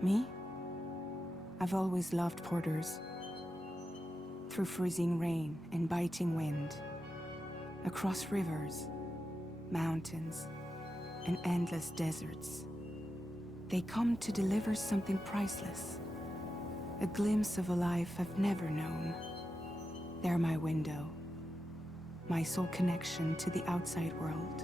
Me? I've always loved porters. Through freezing rain and biting wind, across rivers, mountains, and endless deserts, they come to deliver something priceless, a glimpse of a life I've never known. They're my window, my sole connection to the outside world.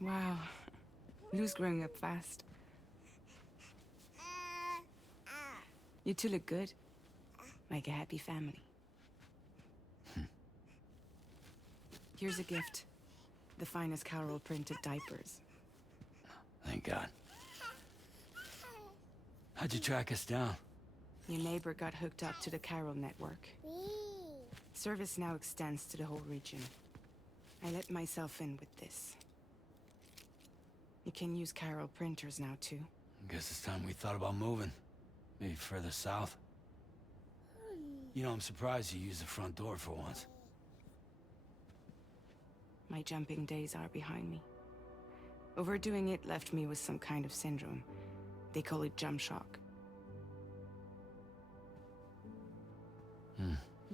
Wow. Lou's growing up fast. You two look good. Like a happy family. Here's a gift. The finest Carol printed diapers. Thank God. How'd you track us down? Your neighbor got hooked up to the Carol network. Service now extends to the whole region. I let myself in with this. You can use Carol printers now, too. Guess it's time we thought about moving. Maybe further south. You know, I'm surprised you used the front door for once. My jumping days are behind me. Overdoing it left me with some kind of syndrome. They call it jump shock.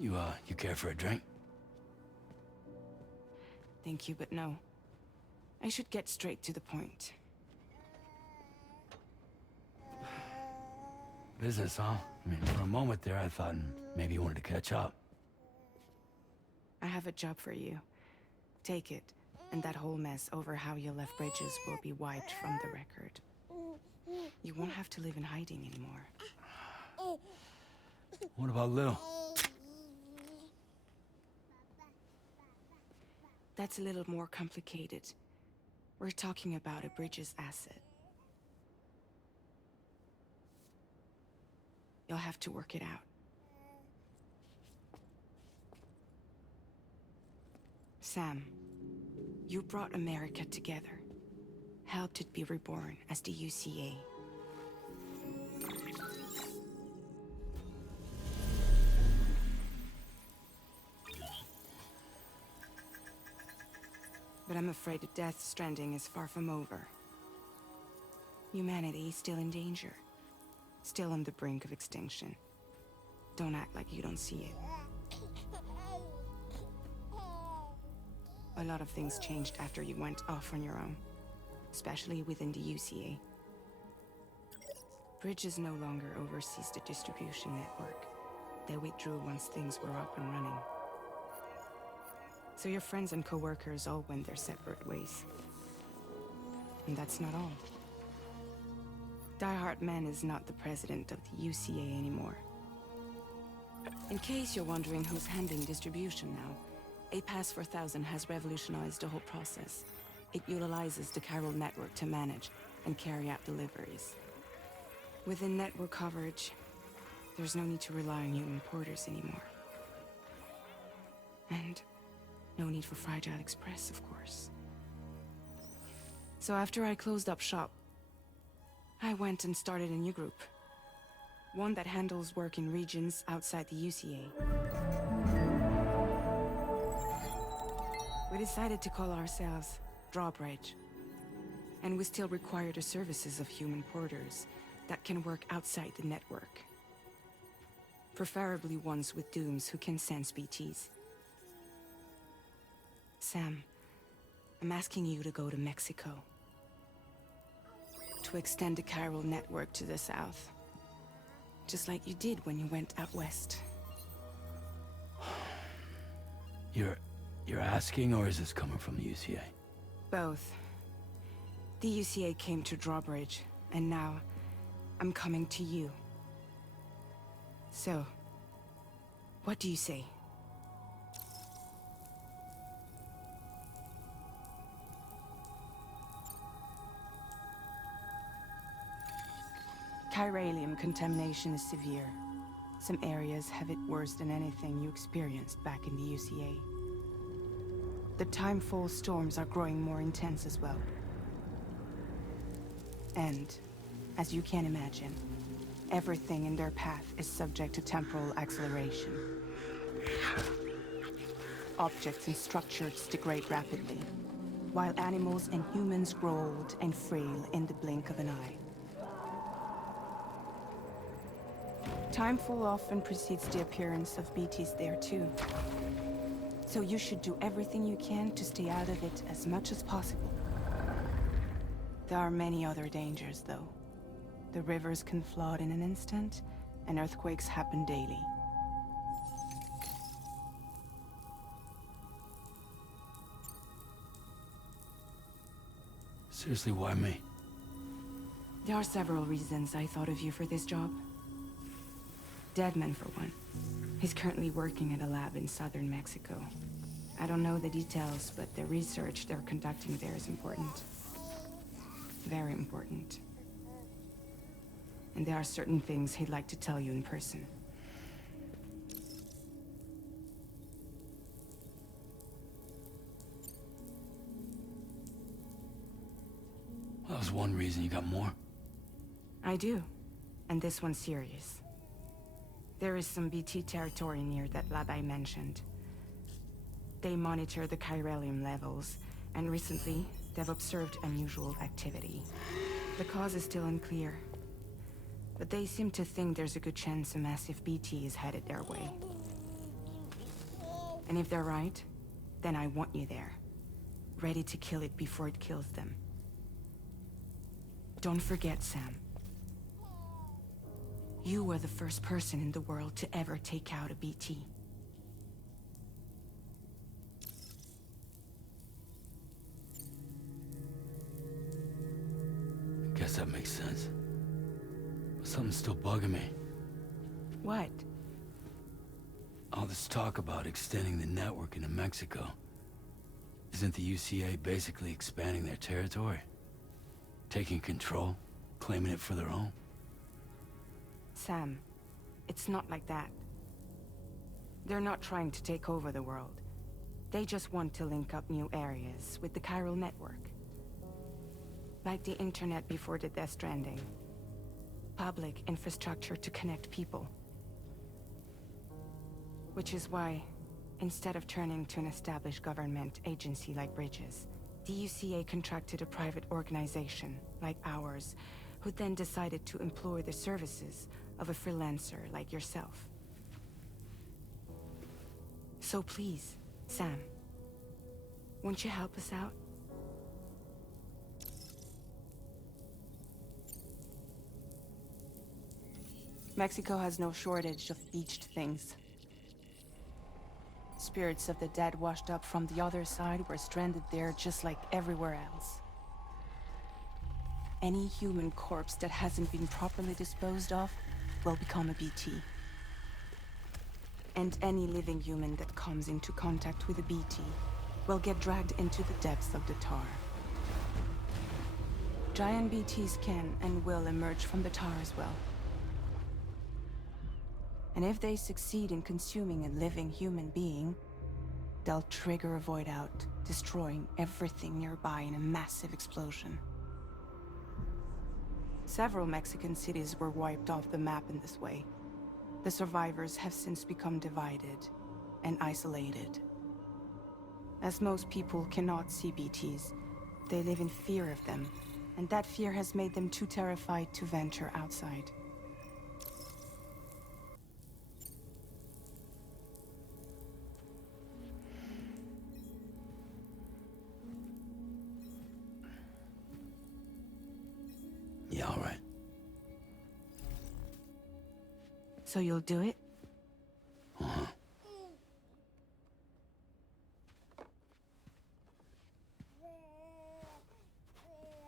You care for a drink? Thank you, but no. I should get straight to the point. Business, huh? I mean, for a moment there, I thought maybe you wanted to catch up. I have a job for you. Take it, and that whole mess over how you left bridges will be wiped from the record. You won't have to live in hiding anymore. What about Lou? That's a little more complicated. We're talking about a bridges asset. You'll have to work it out. Sam, you brought America together. Helped it be reborn as the UCA. But I'm afraid the Death Stranding is far from over. Humanity is still in danger. Still on the brink of extinction. Don't act like you don't see it. A lot of things changed after you went off on your own. Especially within the UCA. Bridges no longer oversees the distribution network. They withdrew once things were up and running. So your friends and co-workers all went their separate ways. And that's not all. Die Hartman is not the president of the UCA anymore. In case you're wondering who's handling distribution now, A Pass 4000 has revolutionized the whole process. It utilizes the Carol network to manage and carry out deliveries. Within network coverage, there's no need to rely on human porters anymore. And no need for Fragile Express, of course. So after I closed up shop, I went and started a new group. One that handles work in regions outside the UCA. We decided to call ourselves Drawbridge. And we still require the services of human porters that can work outside the network. Preferably ones with dooms who can sense BTs. Sam, I'm asking you to go to Mexico. To extend the Carol network to the south. Just like you did when you went out west. You're asking, or is this coming from the UCA? Both. The UCA came to Drawbridge, and now I'm coming to you. So, what do you say? Chiralium contamination is severe. Some areas have it worse than anything you experienced back in the UCA. The timefall storms are growing more intense as well. And, as you can imagine, everything in their path is subject to temporal acceleration. Objects and structures degrade rapidly, while animals and humans grow old and frail in the blink of an eye. Timefall often precedes the appearance of BTs there too. So you should do everything you can to stay out of it as much as possible. There are many other dangers, though. The rivers can flood in an instant, and earthquakes happen daily. Seriously, why me? There are several reasons I thought of you for this job. Deadman, for one. He's currently working at a lab in southern Mexico. I don't know the details, but the research they're conducting there is important. Very important. And there are certain things he'd like to tell you in person. Well, that was one reason. You got more? I do. And this one's serious. There is some BT territory near that lab I mentioned. They monitor the chiralium levels, and recently, they've observed unusual activity. The cause is still unclear, but they seem to think there's a good chance a massive BT is headed their way. And if they're right, then I want you there, ready to kill it before it kills them. Don't forget, Sam. You were the first person in the world to ever take out a BT. Guess that makes sense. But something's still bugging me. What? All this talk about extending the network into Mexico. Isn't the UCA basically expanding their territory? Taking control? Claiming it for their own? Sam, it's not like that. They're not trying to take over the world. They just want to link up new areas with the chiral network. Like the internet before the Death Stranding. Public infrastructure to connect people. Which is why, instead of turning to an established government agency like Bridges, the UCA contracted a private organization, like ours, who then decided to employ the services of a freelancer like yourself. So please, Sam, won't you help us out? Mexico has no shortage of beached things. Spirits of the dead washed up from the other side were stranded there just like everywhere else. Any human corpse that hasn't been properly disposed of will become a BT. And any living human that comes into contact with a BT will get dragged into the depths of the tar. Giant BTs can and will emerge from the tar as well. And if they succeed in consuming a living human being, they'll trigger a void out, destroying everything nearby in a massive explosion. Several Mexican cities were wiped off the map in this way. The survivors have since become divided and isolated. As most people cannot see BTs, they live in fear of them, and that fear has made them too terrified to venture outside. Yeah, all right. So you'll do it? Uh-huh.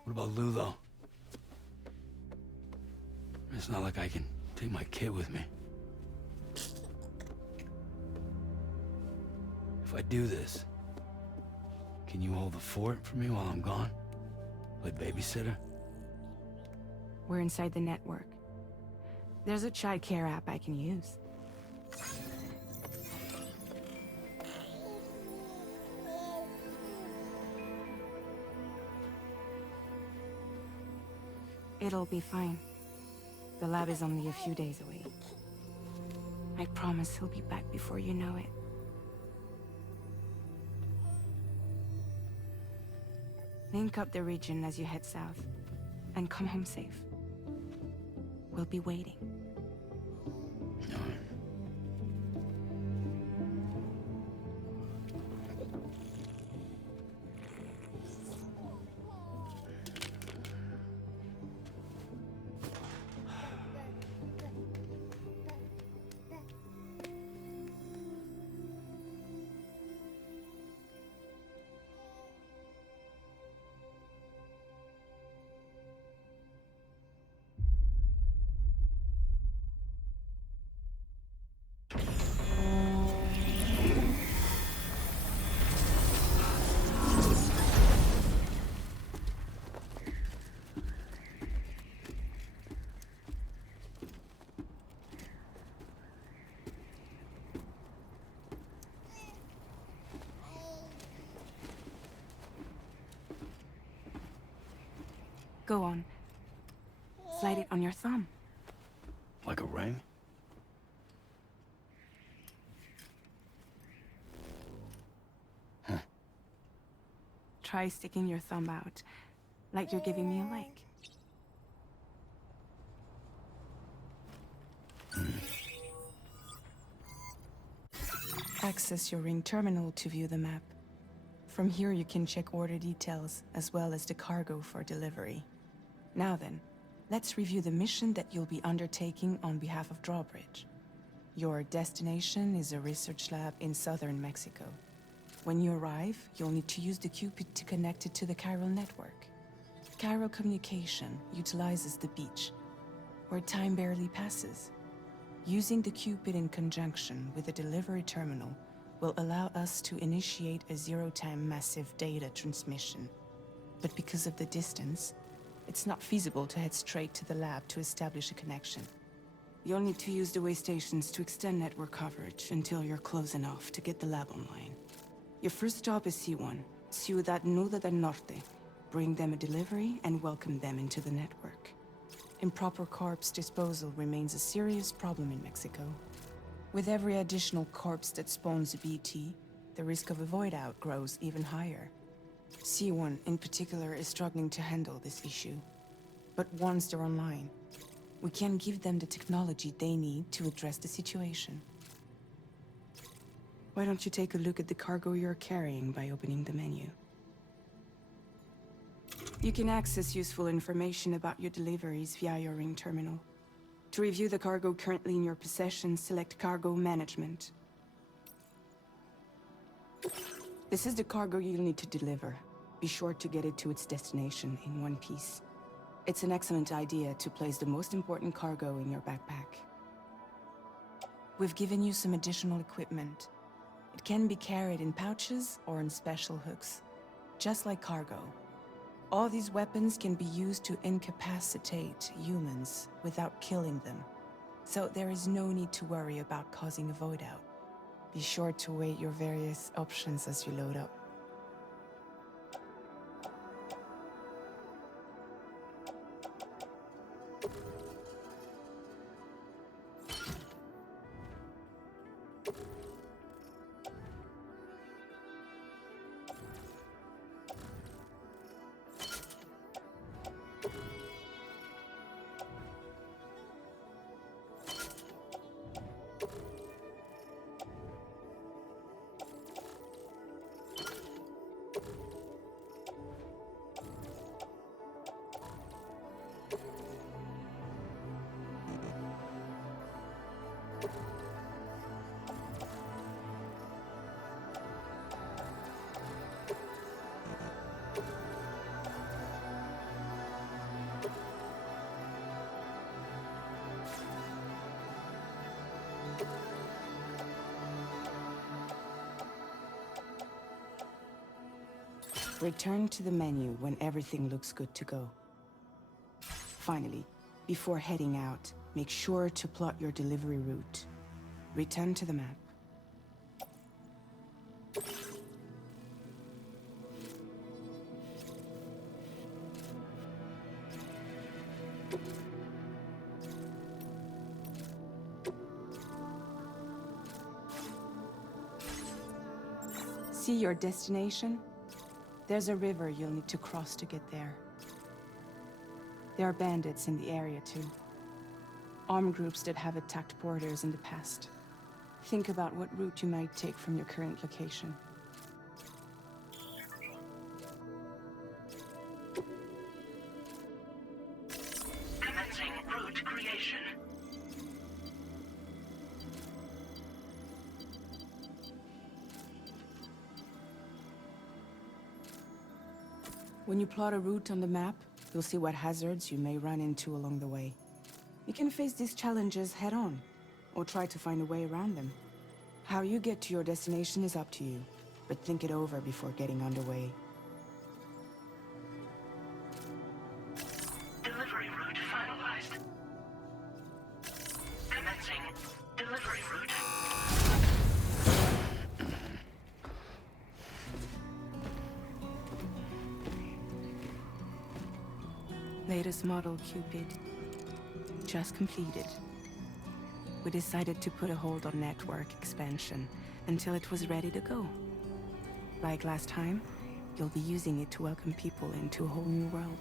What about Lou, though? It's not like I can take my kid with me. If I do this, can you hold the fort for me while I'm gone? Play babysitter? We're inside the network. There's a child care app I can use. It'll be fine. The lab is only a few days away. I promise he'll be back before you know it. Link up the region as you head south, and come home safe. We'll be waiting. All right. Go on. Slide it on your thumb. Like a ring? Huh. Try sticking your thumb out, like you're giving me a like. Access your ring terminal to view the map. From here you can check order details, as well as the cargo for delivery. Now then, let's review the mission that you'll be undertaking on behalf of Drawbridge. Your destination is a research lab in southern Mexico. When you arrive, you'll need to use the Cupid to connect it to the chiral network. Chiral communication utilizes the beach, where time barely passes. Using the Cupid in conjunction with the delivery terminal will allow us to initiate a zero-time massive data transmission. But because of the distance, it's not feasible to head straight to the lab to establish a connection. You'll need to use the way stations to extend network coverage until you're close enough to get the lab online. Your first stop is C1, Ciudad Nuda del Norte. Bring them a delivery and welcome them into the network. Improper corpse disposal remains a serious problem in Mexico. With every additional corpse that spawns a BT, the risk of a void out grows even higher. C1 in particular is struggling to handle this issue. But once they're online, we can give them the technology they need to address the situation. Why don't you take a look at the cargo you're carrying by opening the menu? You can access useful information about your deliveries via your ring terminal. To review the cargo currently in your possession, select Cargo Management. This is the cargo you'll need to deliver. Be sure to get it to its destination in one piece. It's an excellent idea to place the most important cargo in your backpack. We've given you some additional equipment. It can be carried in pouches or in special hooks, just like cargo. All these weapons can be used to incapacitate humans without killing them. So there is no need to worry about causing a void out. Be sure to weigh your various options as you load up. Return to the menu when everything looks good to go. Finally, before heading out, make sure to plot your delivery route. Return to the map. See your destination? There's a river you'll need to cross to get there. There are bandits in the area too. Armed groups that have attacked porters in the past. Think about what route you might take from your current location. Commencing route creation. When you plot a route on the map, you'll see what hazards you may run into along the way. You can face these challenges head-on, or try to find a way around them. How you get to your destination is up to you, but think it over before getting underway. Delivery route finalized. Commencing delivery route. Latest model Cupid. Just completed. We decided to put a hold on network expansion until it was ready to go. Like last time, you'll be using it to welcome people into a whole new world.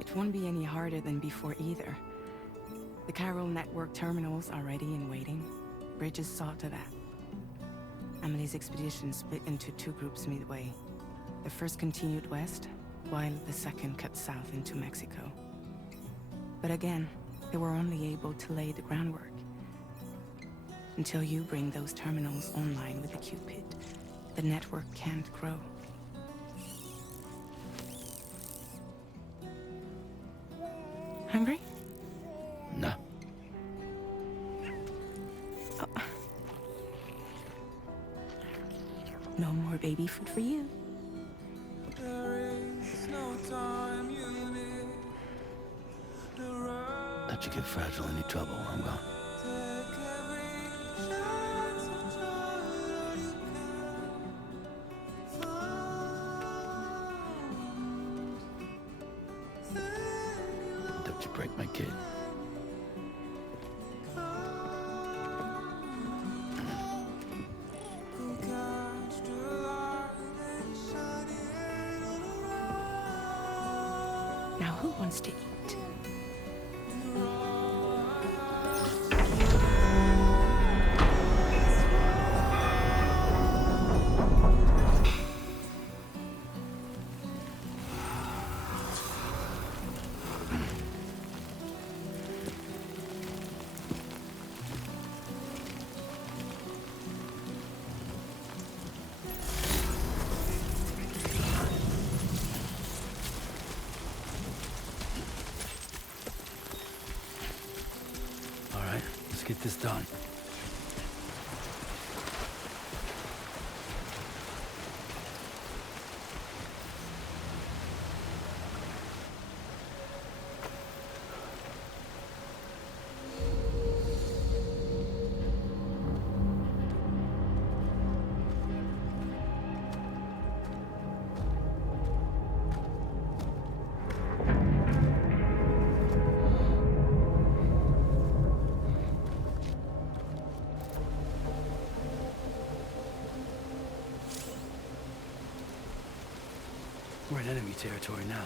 It won't be any harder than before either. The Chiral network terminals are ready and waiting. Bridges saw to that. Emily's expedition split into two groups midway. The first continued west, while the second cut south into Mexico. But again, they were only able to lay the groundwork. Until you bring those terminals online with the Cupid, the network can't grow. Hungry? No. Oh. No more baby food for you. Let you get fragile any trouble, I'm gone. Don't you break my kid. Now who wants to eat? All right, let's get this done. We're in enemy territory now.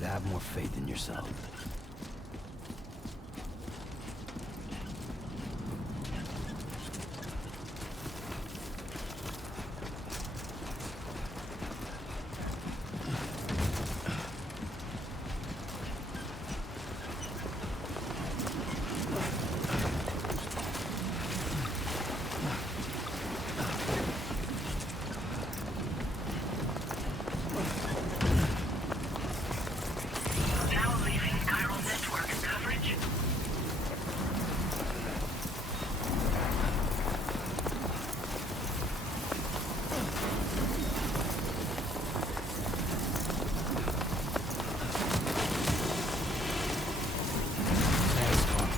should have more faith in yourself. Now leaving chiral network coverage. Sandstorm.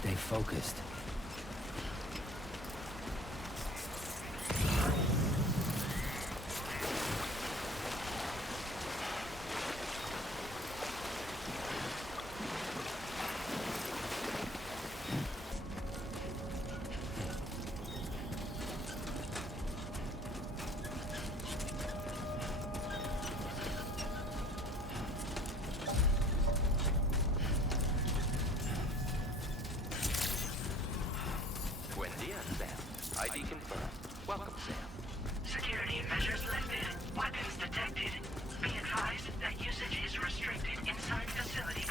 Stay focused. Buen dia, Sam. ID confirmed. Welcome, Sam. Security measures lifted. Weapons detected. Be advised that usage is restricted inside facility.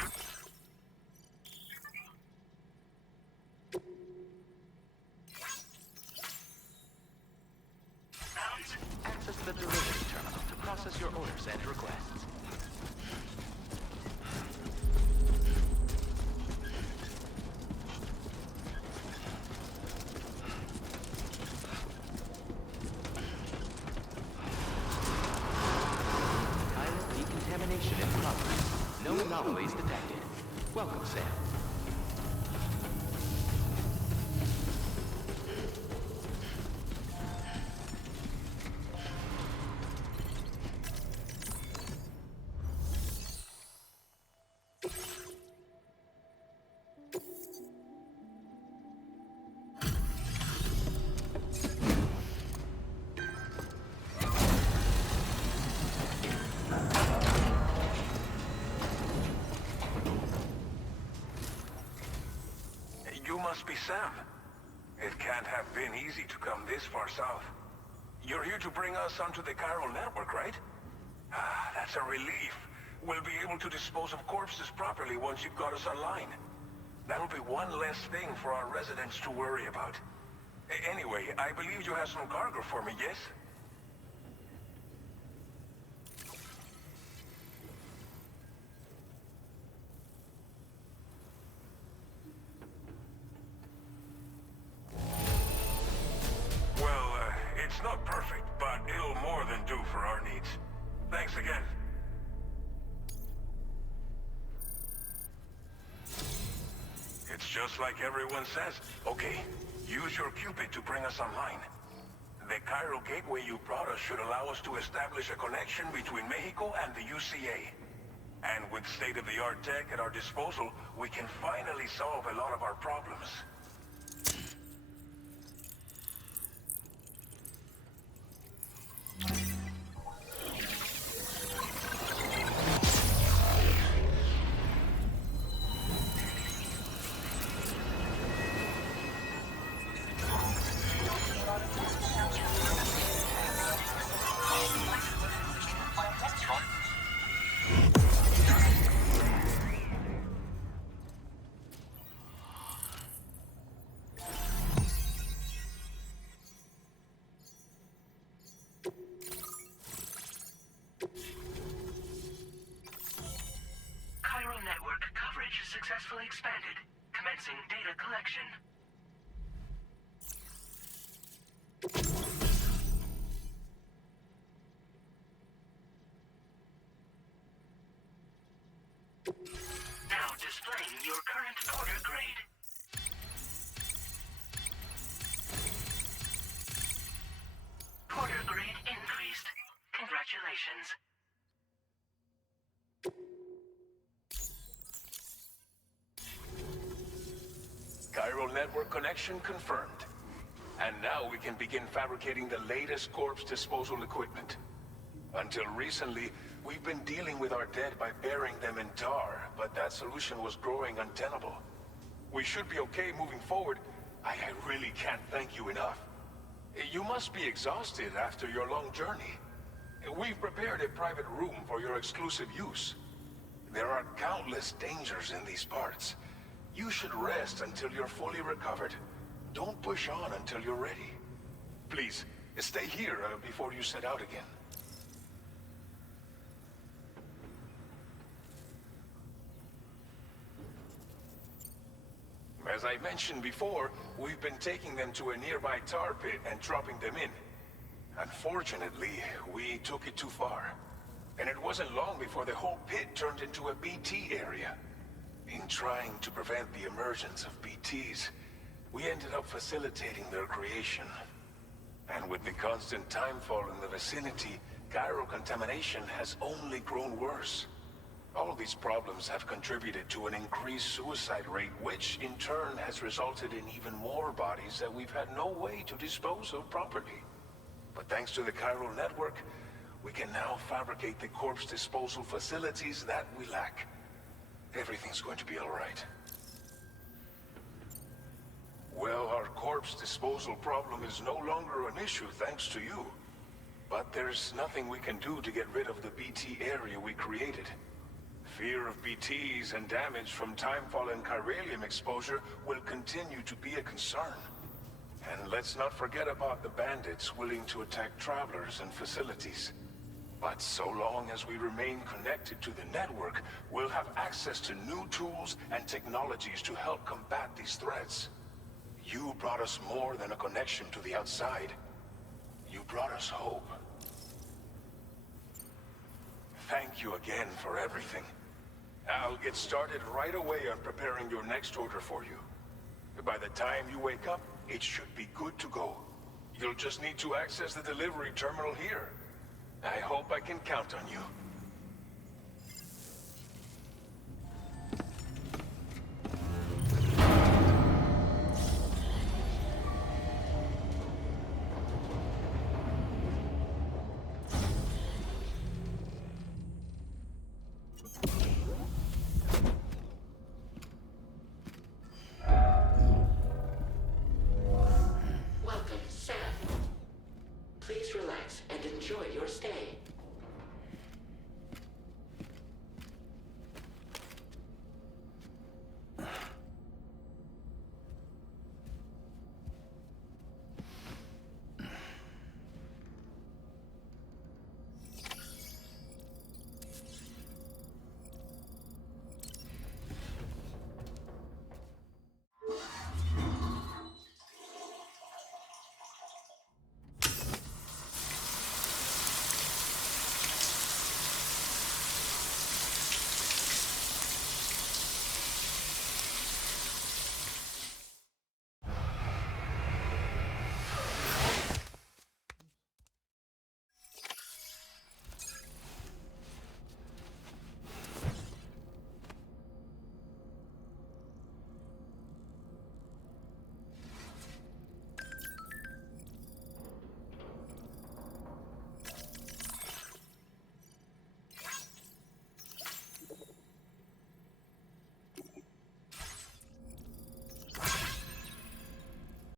Sounds. Access the delivery terminal to process your orders and requests. Pilot decontamination in progress. No anomalies detected. Sam. You must be Sam. It can't have been easy to come this far south. You're here to bring us onto the chiral network, right? Ah, that's a relief. We'll be able to dispose of corpses properly once you've got us online. That'll be one less thing for our residents to worry about. Anyway, I believe you have some cargo for me, yes? It's not perfect, but it'll more than do for our needs. Thanks again. It's just like everyone says. Okay, use your Cupid to bring us online. The chiral gateway you brought us should allow us to establish a connection between Mexico and the UCA. And with state-of-the-art tech at our disposal, we can finally solve a lot of our problems. Chiral network coverage successfully expanded. Commencing data collection. Now displaying your current order grade. Porter grade increased. Congratulations. Chiral network connection confirmed. And now we can begin fabricating the latest corpse disposal equipment. Until recently, we've been dealing with our dead by burying them in tar, but that solution was growing untenable. We should be okay moving forward. I really can't thank you enough. You must be exhausted after your long journey. We've prepared a private room for your exclusive use. There are countless dangers in these parts. You should rest until you're fully recovered. Don't push on until you're ready. Please, stay here before you set out again. As I mentioned before, we've been taking them to a nearby tar pit and dropping them in. Unfortunately, we took it too far. And it wasn't long before the whole pit turned into a BT area. In trying to prevent the emergence of BTs, we ended up facilitating their creation. And with the constant timefall in the vicinity, chiral contamination has only grown worse. All these problems have contributed to an increased suicide rate, which in turn has resulted in even more bodies that we've had no way to dispose of properly. But thanks to the chiral network, we can now fabricate the corpse disposal facilities that we lack. Everything's going to be all right. Well, our corpse disposal problem is no longer an issue thanks to you. But there's nothing we can do to get rid of the BT area we created. Fear of BTs and damage from timefall and chiralium exposure will continue to be a concern. And let's not forget about the bandits willing to attack travelers and facilities. But so long as we remain connected to the network, we'll have access to new tools and technologies to help combat these threats. You brought us more than a connection to the outside. You brought us hope. Thank you again for everything. I'll get started right away on preparing your next order for you. By the time you wake up, it should be good to go. You'll just need to access the delivery terminal here. I hope I can count on you.